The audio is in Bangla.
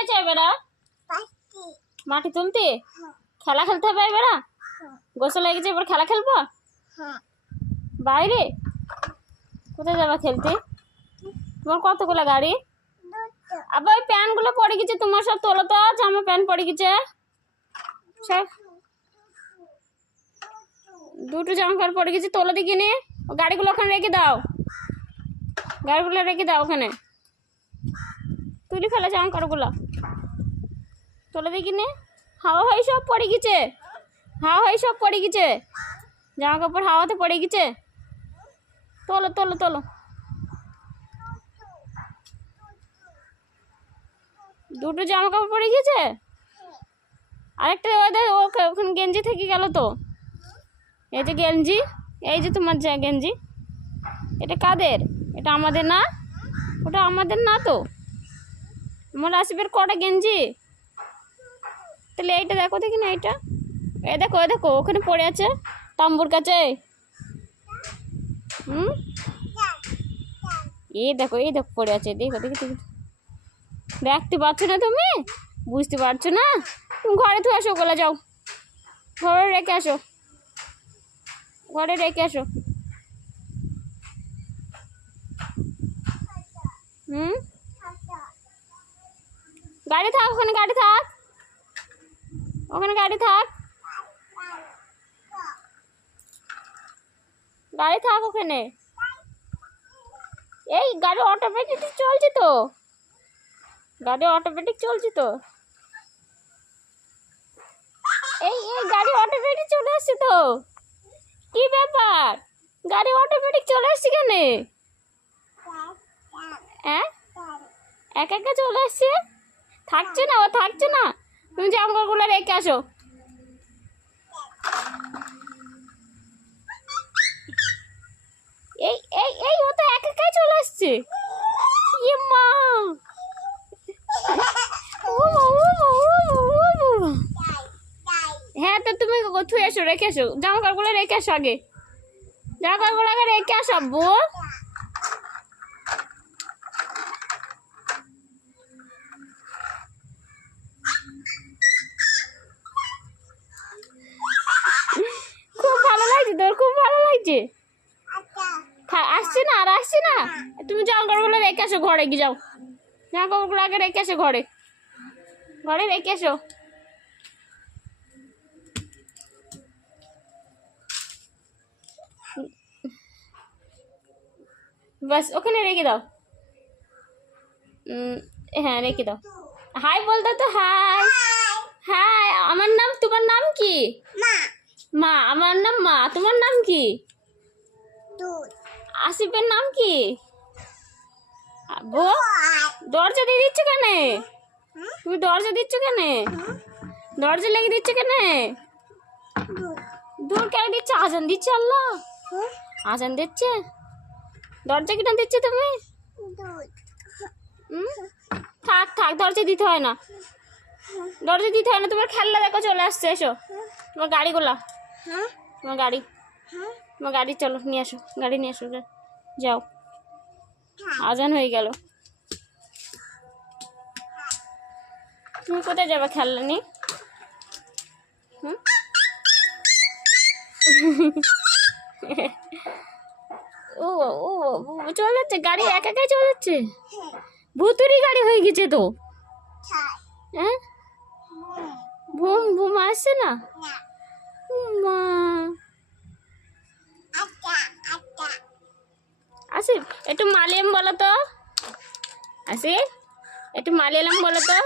গেছে এবারা মাটি তুলতে? খেলা খেলতে হবে এবারা গোসল হয়ে গেছে এবার খেলা খেলব? বাইরে? কোথায় যাবা খেলতে? তোমার কতগুলো গাড়ি? আবার ওই প্যান্টগুলো পড়ে গেছে তোমার সব তোলো তো জামা প্যান্ট পড়ে গেছে। সব? দুটো জামা প্যান্ট পড়ে গেছে তোলো দিকে নে। ও গাড়িগুলো ওখানে রেখে দাও। গাড়িগুলো রেখে দাও ওখানে। তুলি ফেলে জামা কাপড়গুলো। তোলো দিকে নে। হাওয়া হয়ে সব পড়ে গেছে। হাওয়া হয়ে সব পড়ে গেছে। জামা কাপড় হাওয়াতে পড়ে গেছে। তোলো তোলো তোলো। দুটো জামা কাপড় পরে গেছে? আরেকটা ওদের ওখানে গেঞ্জি থেকে গেল তো। এই যে গেঞ্জি, এই যে তোমার যা গেঞ্জি। এটা কাদের? এটা আমাদের না? ওটা আমাদের না তো? আমার আসিফের কটা গেঞ্জি? তাহলে এইটা দেখো দেখি না এইটা। এই দেখো এই দেখো, ওখানে পড়ে আছে তাম্বুর কাছে। হুম? এই দেখো এই দেখো, পড়ে আছে, দেখো, দেখি দেখি। দেখতে পাচ্ছ না তুমি? বুঝতে পারছ না? তুমি ঘরে তো আসো গোলা যাও। ঘরে রেখে আসো ঘরে রেখে আসো হুম? গাড়ি থাক, ওখানে গাড়ি থাক। ওখানে গাড়ি থাক। গাড়ি থাক ওখানে। এই গাড়ি অটোমেটিক চলছে তো। গাড়ি অটোমেটিক চলছে তো। এই এই গাড়ি অটোমেটিক চলে আসছে তো। কি ব্যাপার? গাড়ি অটোমেটিক চলে আসছে কেন? হ্যাঁ? একা একা চলে আসছে? থাকছে না, ও থাকছে না। তুমি কাপড়গুলো রেখে আসো। এই এই এই, ও তো একা একাই চলে আসছে। ইয়ে মা। হ্যাঁ তো তুমি থুয়ে এসো, রেখে এসো। জামা কাপড়গুলো রেখে আসো আগে। জামা কাপড়গুলো আগে রেখে আসো আব্বু। খা- আসছে না আর আসছে না। তুমি জামা কাপড়গুলো রেখে আসো ঘরে গিয়ে যাও। জামা কাপড়গুলো আগে রেখে আসো ঘরে। ঘরে রেখে এসো বাস ওখানে রেখে দাও। হ্যাঁ রেখে দাও। হাই বলতো তো হাই। হাই আমার নাম তোমার নাম কি? মা আমার নাম মা তোমার নাম কি? আসিফের নাম কি? আব্বু, দরজা দিয়ে দিচ্ছ কেন? তুমি দরজা দিচ্ছ কেন? দরজা লেগে দিচ্ছ কেন? দূর কেন দিচ্ছে? আজান দিচ্ছে আল্লাহ? আজান দিচ্ছে? দরজা কিনা দিচ্ছে তুমি? থাক থাক, দরজা দিতে হয় না। দরজা দিতে হয় না, তোমার খেলনা দেখো, চলে আসছে, এসো। তোমার গাড়িগুলা। তোমার গাড়ি। তোমার গাড়ি, চলো, নিয়ে আসো, গাড়ি নিয়ে আসো যাও। আজান হয়ে গেল। তুমি কোথায় যাবে খেলনা নিয়ে? হুম? ও ও চলে যাচ্ছে গাড়ি একা একাই চলে যাচ্ছে? ভুতুরি গাড়ি হয়ে গেছে তো। হ্যাঁ? ভুম ভুম আসছে না? মা। একটু মালিয়াম বলো তো। আসি? একটু মালিয়ালাম বলো তো।